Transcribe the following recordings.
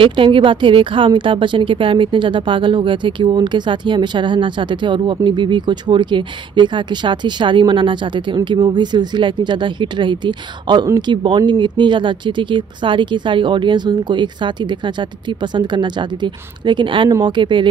एक टाइम की बात है, रेखा अमिताभ बच्चन के प्यार में इतने ज़्यादा पागल हो गए थे कि वो उनके साथ ही हमेशा रहना चाहते थे और वो अपनी बीवी को छोड़ के रेखा के साथ ही शादी मनाना चाहते थे। उनकी मूवी सिलसिला इतनी ज़्यादा हिट रही थी और उनकी बॉन्डिंग इतनी ज़्यादा अच्छी थी कि सारी की सारी ऑडियंस उनको एक साथ ही देखना चाहती थी, पसंद करना चाहती थी। लेकिन ऐन मौके पर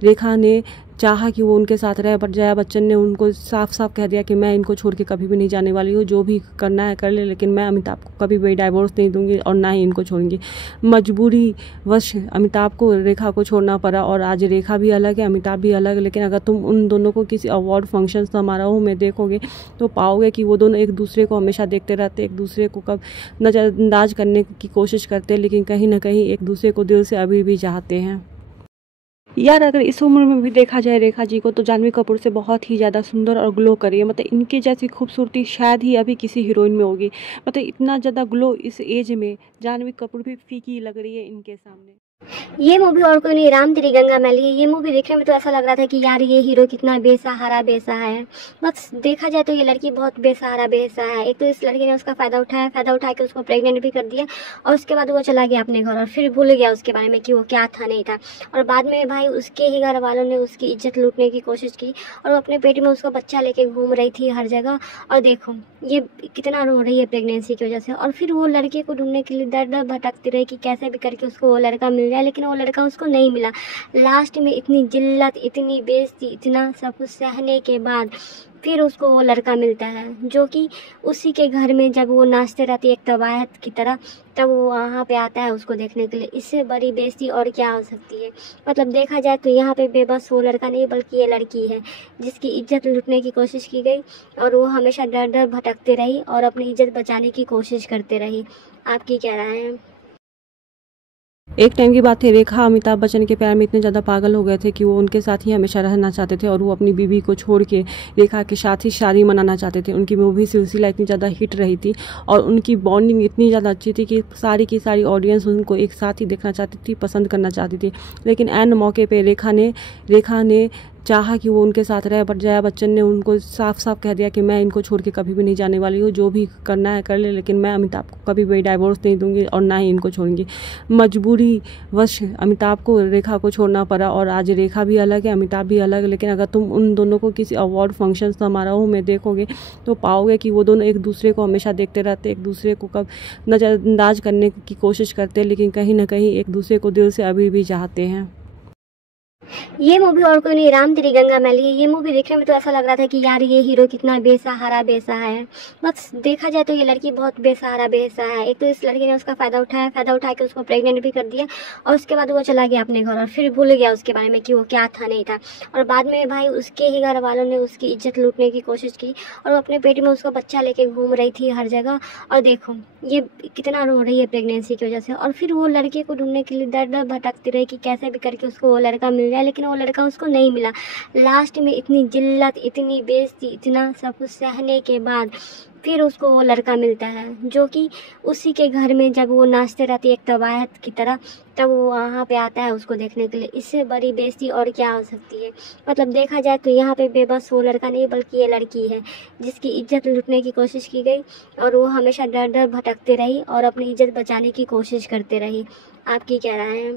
रेखा ने चाहा कि वो उनके साथ रहे, बट जया बच्चन ने उनको साफ साफ कह दिया कि मैं इनको छोड़ के कभी भी नहीं जाने वाली हूँ, जो भी करना है कर ले, लेकिन मैं अमिताभ को कभी भी डाइवोर्स नहीं दूंगी और ना ही इनको छोड़ूंगी। मजबूरी वश अमिताभ को रेखा को छोड़ना पड़ा और आज रेखा भी अलग है, अमिताभ भी अलग है। लेकिन अगर तुम उन दोनों को किसी अवार्ड फंक्शन समारोह में देखोगे तो पाओगे कि वो दोनों एक दूसरे को हमेशा देखते रहते, एक दूसरे को कब नज़रअंदाज करने की कोशिश करते, लेकिन कहीं ना कहीं एक दूसरे को दिल से अभी भी चाहते हैं। यार अगर इस उम्र में भी देखा जाए रेखा जी को, तो जानवी कपूर से बहुत ही ज़्यादा सुंदर और ग्लो कर रही है। मतलब इनके जैसी खूबसूरती शायद ही अभी किसी हीरोइन में होगी। मतलब इतना ज़्यादा ग्लो इस एज में जानवी कपूर भी फीकी लग रही है इनके सामने। ये मूवी और कोई नहीं, राम तेरी गंगा मैली है। ये मूवी देखने में तो ऐसा लग रहा था कि यार ये हीरो कितना बेसहारा है। बस देखा जाए तो ये लड़की बहुत बेसहारा है। एक तो इस लड़की ने उसका फ़ायदा उठा के उसको प्रेग्नेंट भी कर दिया और उसके बाद वो चला गया अपने घर और फिर भूल गया उसके बारे में कि वो क्या था नहीं था। और बाद में भाई उसके ही घर वालों ने उसकी इज्जत लूटने की कोशिश की और वो अपने पेट में उसका बच्चा लेके घूम रही थी हर जगह। और देखो ये कितना रो रही है प्रेगनेंसी की वजह से। और फिर वो लड़के को ढूंढने के लिए दर दर भटकती रही कि कैसे भी करके उसको वो लड़का मिल जाए, लेकिन वो लड़का उसको नहीं मिला। लास्ट में इतनी जिल्लत, इतनी बेइज्जती, इतना सब कुछ सहने के बाद फिर उसको वो लड़का मिलता है, जो कि उसी के घर में जब वो नाचते रहती है एक तवायत की तरह, तब वो वहाँ पे आता है उसको देखने के लिए। इससे बड़ी बेइज्जती और क्या हो सकती है। मतलब देखा जाए तो यहाँ पे बेबस वो लड़का नहीं बल्कि ये लड़की है जिसकी इज्जत लूटने की कोशिश की गई और वो हमेशा डर डर भटकते रही और अपनी इज्जत बचाने की कोशिश करते रही। आपकी क्या राय है? एक टाइम की बात है, रेखा अमिताभ बच्चन के प्यार में इतने ज़्यादा पागल हो गए थे कि वो उनके साथ ही हमेशा रहना चाहते थे और वो अपनी बीवी को छोड़ के रेखा के साथ ही शादी मनाना चाहते थे। उनकी मूवी सिलसिला इतनी ज़्यादा हिट रही थी और उनकी बॉन्डिंग इतनी ज़्यादा अच्छी थी कि सारी की सारी ऑडियंस उनको एक साथ ही देखना चाहती थी, पसंद करना चाहती थी। लेकिन ऐन मौके पर रेखा ने चाहा कि वो उनके साथ रहे, बट जया बच्चन ने उनको साफ साफ कह दिया कि मैं इनको छोड़ के कभी भी नहीं जाने वाली हूँ, जो भी करना है कर ले, लेकिन मैं अमिताभ को कभी भी डाइवोर्स नहीं दूंगी और ना ही इनको छोड़ूंगी। मजबूरी वश अमिताभ को रेखा को छोड़ना पड़ा और आज रेखा भी अलग है, अमिताभ भी अलग है। लेकिन अगर तुम उन दोनों को किसी अवार्ड फंक्शन समारोह में देखोगे तो पाओगे कि वो दोनों एक दूसरे को हमेशा देखते रहते, एक दूसरे को कब नज़रअंदाज करने की कोशिश करते, लेकिन कहीं ना कहीं एक दूसरे को दिल से अभी भी चाहते हैं। ये मूवी और कोई नहीं, राम तेरी गंगा मैली है। ये मूवी देखने में तो ऐसा लग रहा था कि यार ये हीरो कितना बेसहारा है। बस देखा जाए तो ये लड़की बहुत बेसहारा है। एक तो इस लड़की ने उसका फ़ायदा उठा के उसको प्रेग्नेंट भी कर दिया और उसके बाद वो चला गया अपने घर और फिर भूल गया उसके बारे में कि वो क्या था नहीं था। और बाद में भाई उसके ही घर वालों ने उसकी इज्जत लूटने की कोशिश की और वो अपने पेट में उसका बच्चा लेके घूम रही थी हर जगह। और देखो ये कितना रो रही है प्रेगनेंसी की वजह से। और फिर वो लड़के को ढूंढने के लिए दर दर भटकती रही कि कैसे भी करके उसको वो लड़का मिल जाए, लेकिन वो लड़का उसको नहीं मिला। लास्ट में इतनी जिल्लत, इतनी बेइज्जती, इतना सब कुछ सहने के बाद फिर उसको वो लड़का मिलता है, जो कि उसी के घर में जब वो नाचते रहती है एक तवायत की तरह, तब वो वहाँ पे आता है उसको देखने के लिए। इससे बड़ी बेइज्जती और क्या हो सकती है। मतलब देखा जाए तो यहाँ पे बेबस वो लड़का नहीं बल्कि ये लड़की है जिसकी इज्जत लूटने की कोशिश की गई और वो हमेशा डर डर भटकते रही और अपनी इज्जत बचाने की कोशिश करते रही। आपकी क्या राय है?